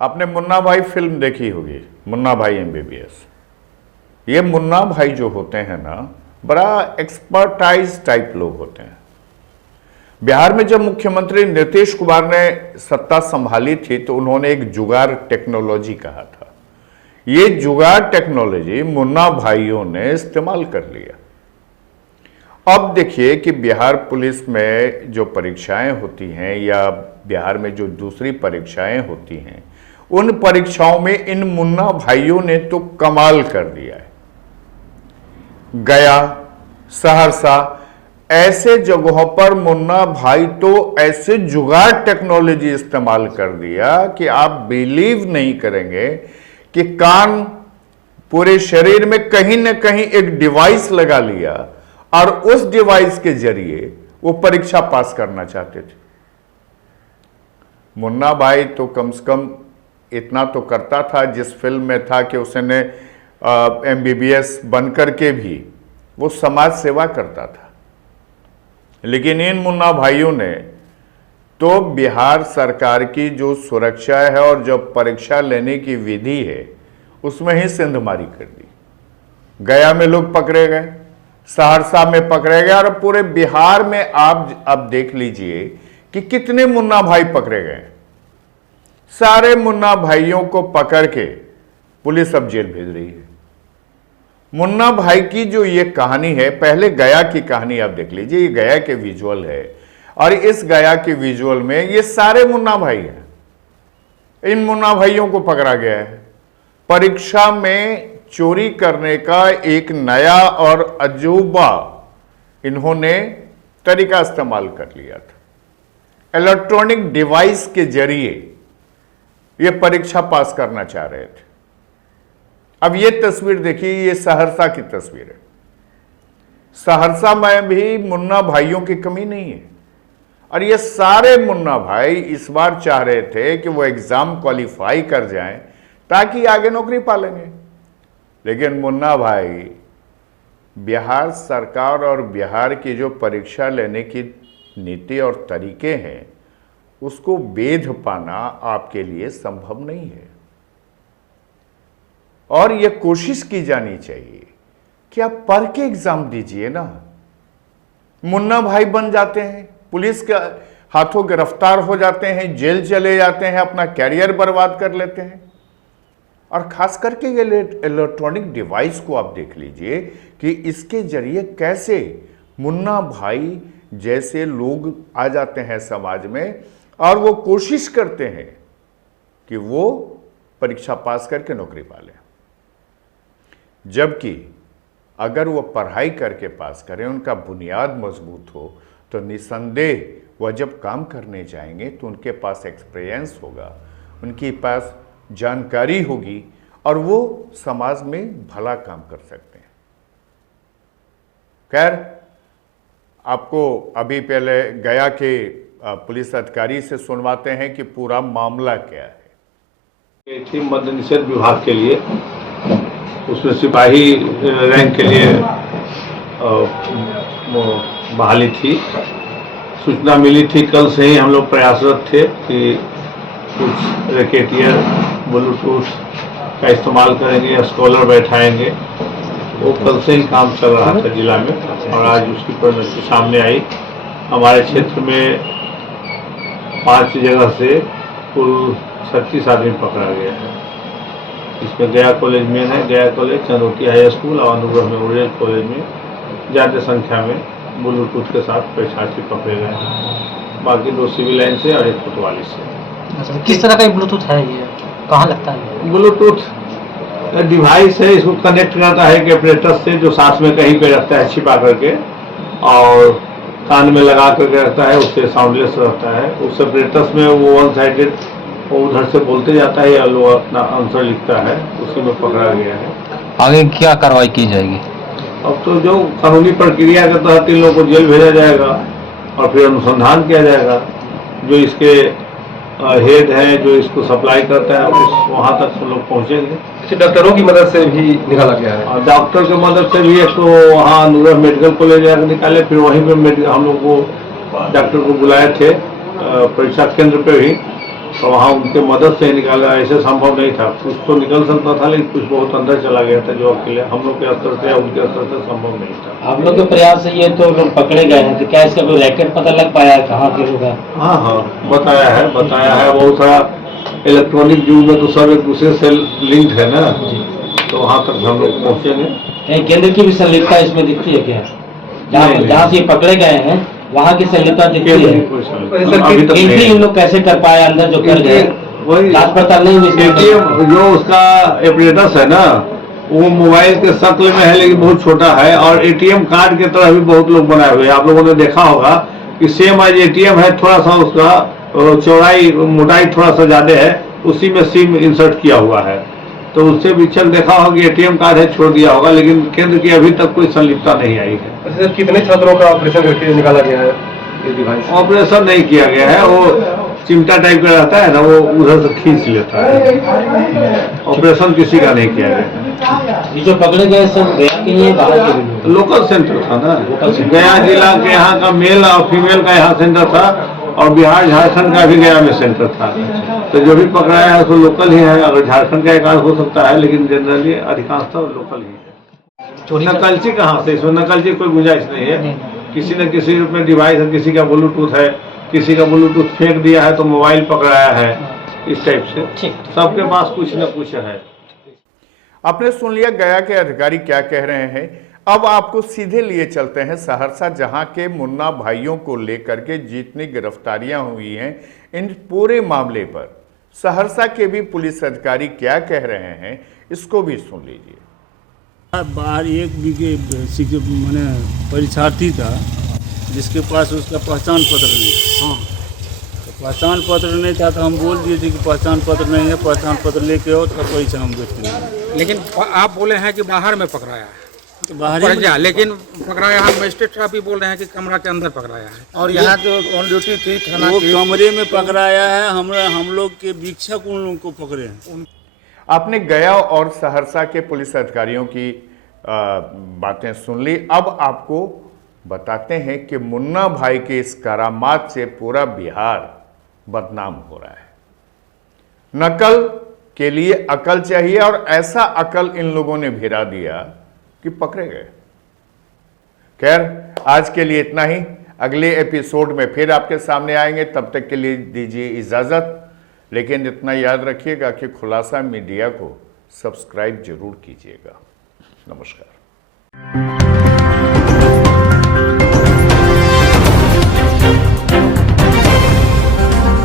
आपने मुन्ना भाई फिल्म देखी होगी, मुन्ना भाई एमबीबीएस। ये मुन्ना भाई जो होते हैं ना, बड़ा एक्सपर्टाइज टाइप लोग होते हैं। बिहार में जब मुख्यमंत्री नीतीश कुमार ने सत्ता संभाली थी तो उन्होंने एक जुगाड़ टेक्नोलॉजी कहा था। ये जुगाड़ टेक्नोलॉजी मुन्ना भाइयों ने इस्तेमाल कर लिया। अब देखिए कि बिहार पुलिस में जो परीक्षाएं होती हैं या बिहार में जो दूसरी परीक्षाएं होती हैं, उन परीक्षाओं में इन मुन्ना भाइयों ने तो कमाल कर दिया है। गया, सहरसा, ऐसे जगहों पर मुन्ना भाई तो ऐसे जुगाड़ टेक्नोलॉजी इस्तेमाल कर दिया कि आप बिलीव नहीं करेंगे कि कान पूरे शरीर में कहीं ना कहीं एक डिवाइस लगा लिया और उस डिवाइस के जरिए वो परीक्षा पास करना चाहते थे। मुन्ना भाई तो कम से कम इतना तो करता था, जिस फिल्म में था कि उसने एमबीबीएस बनकर के भी वो समाज सेवा करता था। लेकिन इन मुन्ना भाइयों ने तो बिहार सरकार की जो सुरक्षा है और जो परीक्षा लेने की विधि है उसमें ही सिंधमारी कर दी। गया में लोग पकड़े गए, सहरसा में पकड़े गए, और पूरे बिहार में आप अब देख लीजिए कि कितने मुन्ना भाई पकड़े गए। सारे मुन्ना भाइयों को पकड़ के पुलिस अब जेल भेज रही है। मुन्ना भाई की जो ये कहानी है, पहले गया की कहानी आप देख लीजिए। ये गया के विजुअल है और इस गया के विजुअल में ये सारे मुन्ना भाई हैं। इन मुन्ना भाइयों को पकड़ा गया है। परीक्षा में चोरी करने का एक नया और अजूबा इन्होंने तरीका इस्तेमाल कर लिया था। इलेक्ट्रॉनिक डिवाइस के जरिए ये परीक्षा पास करना चाह रहे थे। अब ये तस्वीर देखिए, ये सहरसा की तस्वीर है। सहरसा में भी मुन्ना भाइयों की कमी नहीं है और ये सारे मुन्ना भाई इस बार चाह रहे थे कि वो एग्जाम क्वालिफाई कर जाएं ताकि आगे नौकरी पा लेंगे। लेकिन मुन्ना भाई बिहार सरकार और बिहार की जो परीक्षा लेने की नीति और तरीके हैं उसको वेध पाना आपके लिए संभव नहीं है। और यह कोशिश की जानी चाहिए कि आप पढ़ के एग्जाम दीजिए ना। मुन्ना भाई बन जाते हैं, पुलिस के हाथों गिरफ्तार हो जाते हैं, जेल चले जाते हैं, अपना कैरियर बर्बाद कर लेते हैं। और खास करके ये इलेक्ट्रॉनिक डिवाइस को आप देख लीजिए कि इसके जरिए कैसे मुन्ना भाई जैसे लोग आ जाते हैं समाज में और वो कोशिश करते हैं कि वो परीक्षा पास करके नौकरी पा लें। जबकि अगर वो पढ़ाई करके पास करें, उनका बुनियाद मजबूत हो, तो निसंदेह वह जब काम करने जाएंगे तो उनके पास एक्सपीरियंस होगा, उनके पास जानकारी होगी और वो समाज में भला काम कर सकते हैं। खैर, आपको अभी पहले गया के पुलिस अधिकारी से सुनवाते हैं कि पूरा मामला क्या है। थी मद्य निषेध विभाग के लिए, उसमें सिपाही रैंक के लिए बहाली थी। सूचना मिली थी, कल से ही हम लोग प्रयासरत थे कि कुछ रैकेटियर ब्लूटूथ का इस्तेमाल करेंगे, स्कॉलर बैठाएंगे। वो कल से ही काम चल रहा था जिला में और आज उसकी परिणति सामने आई। हमारे क्षेत्र में 5 जगह से कुल 36 आदमी पकड़ा गया है। इसमें गया कॉलेज में है, गया कॉलेज, चंदोटी हाई स्कूल और अनुग्रह मेमोरियल कॉलेज में ज़्यादा संख्या में ब्लूटूथ के साथ परीक्षार्थी पकड़े गए हैं। बाकी 2 सिविल लाइन से और 1 कोतवाली से। अच्छा, किस तरह का ब्लूटूथ है ये, कहाँ लगता है? ब्लूटूथ डिवाइस है, इसको कनेक्ट करता है कि ऑपरेटर से, जो साथ में कहीं पे रखता है छिपा करके और कान में लगा करके रखता है, उससे साउंडलेस रहता है। उस ऑपरेटर्स में वो वन साइडेड वो उधर से बोलते जाता है या लोग अपना आंसर लिखता है, उसी में पकड़ा गया है। आगे क्या कार्रवाई की जाएगी? अब तो जो कानूनी प्रक्रिया के तहत इन लोगों को जेल भेजा जाएगा और फिर अनुसंधान किया जाएगा। जो इसके हेड है जो इसको सप्लाई करता है, वहाँ तक हम लोग पहुँचेंगे। अच्छा, डॉक्टरों की मदद से भी निकाला गया है? और डॉक्टर की मदद से भी एक तो वहाँ नूरा मेडिकल कॉलेज जाकर निकाले, फिर वहीं पे हम लोग को डॉक्टर को बुलाए थे परीक्षा केंद्र पे ही, तो वहाँ उनके मदद से निकाला। ऐसे संभव नहीं था, कुछ तो निकल सकता था लेकिन कुछ बहुत अंदर चला गया था, जो अकेले हम लोग के स्तर से या उनके स्तर से संभव नहीं था। आप लोग के प्रयास से ये तो लोग पकड़े गए हैं, तो क्या इसका कोई रैकेट पता लग पाया है कहाँ के लोग हैं? हाँ, बताया है बहुत सारा। इलेक्ट्रॉनिक युग में तो सब एक दूसरे से लिंक्ड है ना, तो वहाँ तक हम लोग पहुँचेंगे। कहीं केंद्र की भी संलिप्तता इसमें दिखती है क्या? जहाँ से ये पकड़े गए हैं वहाँ की संलिप्तता दिखती है? एंट्री इन लोग कैसे कर पाए अंदर जो कर गए? जांच पड़ताल नहीं हुई? एटीएम जो उसका एपरेटस है ना, वो मोबाइल के शक्ल में है लेकिन बहुत छोटा है, और एटीएम कार्ड के तरह भी बहुत लोग बनाए हुए हैं। आप लोगों ने देखा होगा कि सेम आज एटीएम है, थोड़ा सा उसका चौड़ाई मोटाई थोड़ा सा ज्यादा है, उसी में सिम इंसर्ट किया हुआ है। तो उससे विचल देखा होगा कि एटीएम कार्ड है, छोड़ दिया होगा, लेकिन केंद्र की अभी तक कोई संलिप्तता नहीं आई है। अच्छा, कितने छात्रों का ऑपरेशन करके निकाला गया है ये डिवाइस? ऑपरेशन नहीं किया गया है, वो चिमटा टाइप का रहता है ना, वो उधर से खींच लेता है। ऑपरेशन किसी का नहीं किया गया। ये जो पकड़े गए सब गया के लिए बाहर के लिए? लोकल सेंटर था ना, गया जिला के यहाँ का मेल और फीमेल का यहाँ सेंटर था, और बिहार झारखंड का भी गया में सेंटर था। तो जो भी पकड़ाया है तो लोकल ही है, अगर झारखंड का एक आध हो सकता है, लेकिन जनरली अधिकांशतः लोकल ही है। नकलची कहाँ से? इसमें नकलची कोई गुंजाइश नहीं है। किसी न किसी रूप में डिवाइस है, किसी का ब्लूटूथ है, किसी का ब्लूटूथ फेंक दिया है तो मोबाइल पकड़ाया है, इस टाइप से सबके पास कुछ न कुछ है। आपने सुन लिया गया के अधिकारी क्या कह रहे हैं। अब आपको सीधे लिए चलते हैं सहरसा, जहां के मुन्ना भाइयों को लेकर के जितनी गिरफ्तारियां हुई हैं, इन पूरे मामले पर सहरसा के भी पुलिस अधिकारी क्या कह रहे हैं, इसको भी सुन लीजिए। बाहर एक बीघे मैंने परीक्षार्थी था जिसके पास उसका पहचान पत्र नहीं। हाँ, तो पहचान पत्र नहीं था तो हम बोल दिए थे कि पहचान पत्र नहीं है, पहचान पत्र लेके आओ तो परीक्षा हम बैठते। लेकिन आप बोले हैं कि बाहर में पकड़ाया है, तो बाहर लेकिन पकड़ाया है मजिस्ट्रेट साहब भी बोल रहे हैं कि कमरा के अंदर पकड़ाया है। और यहाँ जो ऑन ड्यूटी थी थाना वो कमरे में पकड़ाया है। हम लोग के वीक्षक उन लोगों को पकड़े हैं। आपने गया और सहरसा के पुलिस अधिकारियों की बातें सुन ली। अब आपको बताते हैं कि मुन्ना भाई के इस करामात से पूरा बिहार बदनाम हो रहा है। नकल के लिए अकल चाहिए, और ऐसा अकल इन लोगों ने भिड़ा दिया कि पकड़े गए। खैर, आज के लिए इतना ही। अगले एपिसोड में फिर आपके सामने आएंगे, तब तक के लिए दीजिए इजाजत। लेकिन इतना याद रखिएगा कि खुलासा मीडिया को सब्सक्राइब जरूर कीजिएगा। नमस्कार।